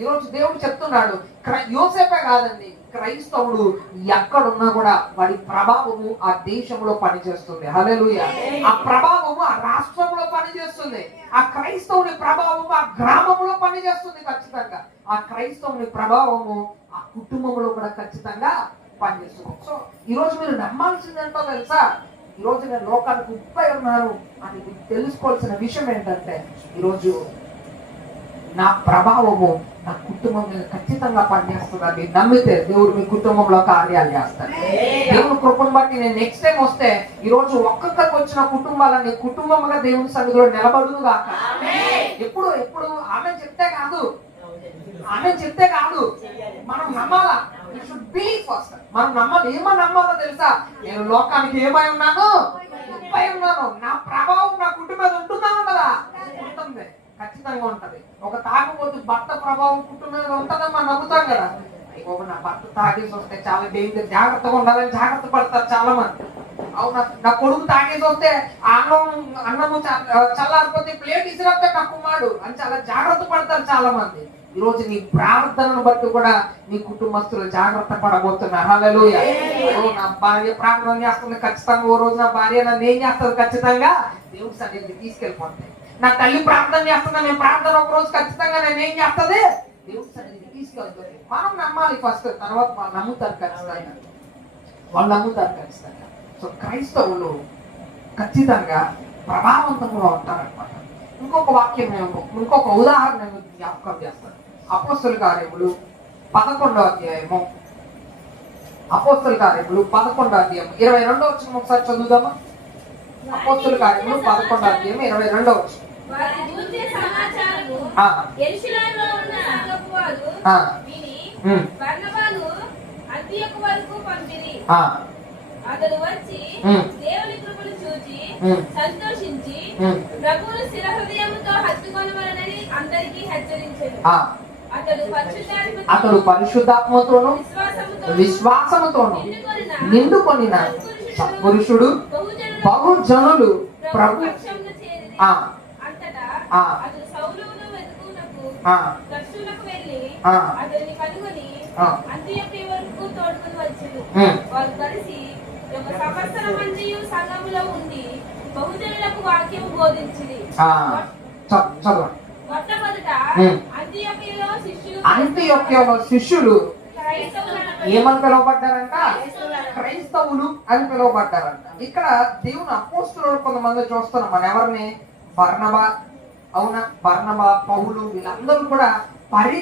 ఈరోజు దేవుడు చెప్తున్నాడు యోసేపే కాదండి క్రైస్తవుడు ఎక్కడున్నా కూడా వాడి ప్రభావము ఆ దేశంలో పనిచేస్తుంది. హల్లెలూయా. ఆ ప్రభావము ఆ రాష్ట్రంలో పనిచేస్తుంది. ఆ క్రైస్తవుని ప్రభావము ఆ గ్రామంలో పనిచేస్తుంది ఖచ్చితంగా. ఆ క్రైస్తవుని ప్రభావము ఆ కుటుంబంలో కూడా ఖచ్చితంగా పనిచేస్తుంది. సో ఈ రోజు మీరు నమ్మాల్సిందంటో తెలుసా? ఈ రోజు నేను లోకానికి ఉప్పై ఉన్నాను అని మీకు తెలుసుకోవాల్సిన విషయం ఏంటంటే ఈరోజు నా ప్రభావము నా కుటుంబం మీద ఖచ్చితంగా పనిచేస్తుందని నమ్మితే దేవుడు మీ కుటుంబంలో కార్యాలు చేస్తాడు దేవుని కృపను బట్టి నేను నెక్స్ట్ టైం వస్తే ఈ రోజు ఒక్కొక్కరికి వచ్చిన కుటుంబాలని కుటుంబంగా దేవుని సన్నిధిలో నిలబడును గాక. ఎప్పుడు ఎప్పుడు ఆమె చెప్తే కాదు. ఆమె చెప్తే కాదు. మనం నమ్మాలా? ఫస్ట్ మనం నమ్మాలి ఏమో నమ్మాలో తెలుసా? నేను లోకానికి ఏమై ఉన్నాను? ఉన్నాను? నా ప్రభావం నా కుటుంబం ఉంటుందా ఉండదా? ఉంటుంది. ఖచ్చితంగా ఉంటది. తాగబోతు భర్త ప్రభావం కుటుంబం ఉంటుందని మనం నమ్ముతాం కదా. నా భర్త తాగేసి వస్తే చాలా డేంజర్ జాగ్రత్తగా ఉండాలని జాగ్రత్త పడతారు చాలా మంది అవునా నా కొడుకు తాగేసి వస్తే అన్నం అన్నము చల్లారిపోతే ప్లేట్ ఇసిరేస్తే నా కుమారుడు అని చాలా జాగ్రత్త పడతారు చాలా మంది ఈ రోజు నీ ప్రార్థనను బట్టి కూడా నీ కుటుంబస్తులు జాగ్రత్త పడబోతున్నారు. నా భార్య ప్రార్థన చేస్తుంది ఖచ్చితంగా. ఓ రోజు నా భార్య నన్ను ఏం చేస్తుంది ఖచ్చితంగా? దేవుడి సన్నిధికి తీసుకెళ్ళిపోతాయి నా తల్లి ప్రార్థన చేస్తున్నా నేను ప్రార్థన ఒక రోజు ఖచ్చితంగా నేను ఏం చేస్తుంది? దేవుడి సన్నిధికి తీసుకెళ్తుంది మనం నమ్మాలి ఫస్ట్ తర్వాత వాళ్ళు నమ్ముతారు ఖచ్చితంగా. వాళ్ళు నమ్ముతారు ఖచ్చితంగా. సో క్రైస్తవులు ఖచ్చితంగా ప్రభావవంతంగా ఉంటారనమాట ఇంకొక వాక్యం మేము ఇంకొక ఉదాహరణ జ్ఞాపకం చేస్తాను. అపోస్తుల కార్యములు పదకొండో అధ్యాయము. అపోస్తుల కార్యములు పదకొండో అధ్యాయం ఇరవై రెండో వచ్చిన ఒకసారి చదువుదామా? అపోస్తుల కార్యములు పదకొండో అధ్యాయం ఇరవై రెండో వచ్చిన వారి గూర్చి సమాచారము ఆ, యెరూషలేములో ఉన్న సంఘపు వారు ఆ, విని ఉమ్, బర్నబాను అంత్యొక్క వరకు పంపిరి. ఆ, అతడు వచ్చి ఉమ్. దేవుని కృపను చూచి ఉమ్. సంతోషించి ఉమ్, ప్రభువును స్థిర హృదయముతో హత్తుకొనవలనని అందరికీ హెచ్చరించాడు. అతడు పరిశుద్ధాత్మతో అతడు పరిశుద్ధాత్మతోను విశ్వాసముతో విశ్వాసముతోను నిండుకొనిన సత్పురుషుడు బహుజనులు బహుజనులు ప్రభు బహుజనులకు వాక్యం బోధించింది. చదవండి. అంత్యొక్కలో శిష్యులు ఏమని పిలువబడ్డారంట? క్రైస్తవులు. అని పిలువబడ్డారంట. ఇక్కడ దేవుని అపోస్తులు కొంతమంది చూస్తున్నాం మన ఎవరిని? బర్ణబా అవునా? బర్ణబా పౌలు వీళ్ళందరూ కూడా పరిచర్య